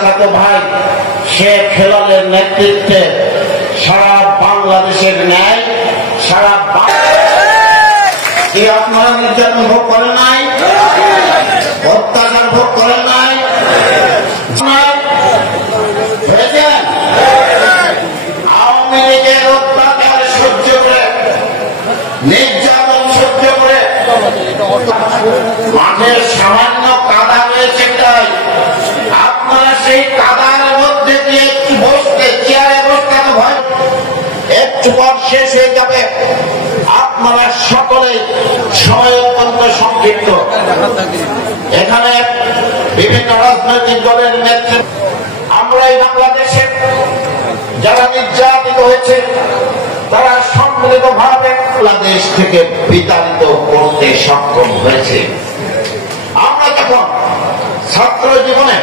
চাচাতো ভাই শেখ হেলালের নেতৃত্বে সারা বাংলাদেশের ন্যায় সারা কি আপনারা নির্যাতন ভোগ করেন নাই, অত্যাচার ভোগ করেন নাই, আওয়ামী লীগের অত্যাচার সহ্য করে, নির্যাতন সহ্য করে মাঠের সামান্য কাদা রয়েছে, তাই আপনারা সেই কাদার মধ্যে দিয়ে একটু বসতে, চেয়ারে বসতে ভয়, একটু পর শেষ হয়ে যাবে। আপনারা সকলে সময় অত্যন্ত সংক্ষিপ্ত। এখানে বিভিন্ন রাজনৈতিক দলের নেতৃত্ব, আমরা এই বাংলাদেশে যারা নির্যাতিত হয়েছে তারা সম্মিলিত ভাবে বাংলাদেশ থেকে বিতাড়িত করতে সক্ষম হয়েছে। আমরা যখন ছাত্র জীবনে